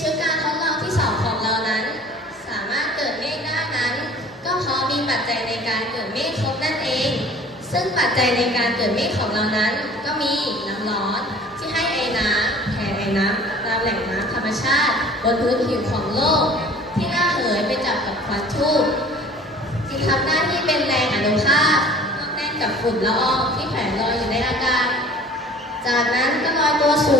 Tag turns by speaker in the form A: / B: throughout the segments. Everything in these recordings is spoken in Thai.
A: ชื้อการทดลองที่สองของเรานั้น สามารถเกิดเมฆได้นั้น ก็เพราะมีปัจจัยในการเกิดเมฆครบนั่นเอง ซึ่งปัจจัยในการเกิดเมฆของเรานั้น ก็มีน้ำร้อนที่ให้ไอน้ำแผ่ไอ้น้ำตามแหล่งน้ำธรรมชาติ บนพื้นผิวของโลก ที่น่าเหินไปจับกับควันทูบจึงทำหน้าที่เป็นแรงอนุภาคแน่นกับฝุ่นละอองที่แผ่ลอยอยู่ในอากาศจากนั้นก็ลอยตัวสูง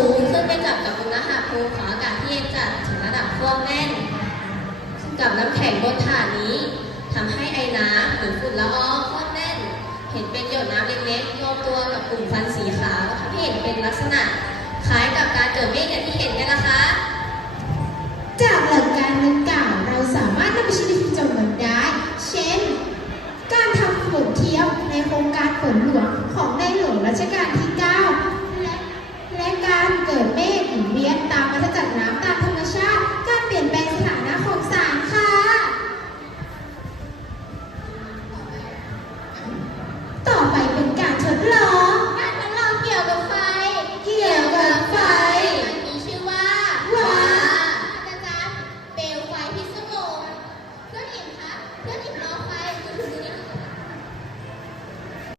A: กับน้ำแข็งบนถาดนี้ทำให้ไอ้น้ำหรือนฝุ่นละอองข้อนแน่น เห็นเป็นหยดน้ำเล็กๆรวมตัวกับกลุ่มควันสีขาวทำให้เห็นเป็นลักษณะ คล้ายกับการเกิดเมฆอย่างที่เห็นกันนะคะ
B: จากหลักการดังกล่าวเราสามารถนำไปใช้ในชีวิตจำวันได้ เช่น การทำฝนเทียมในโครงการฝนหลวง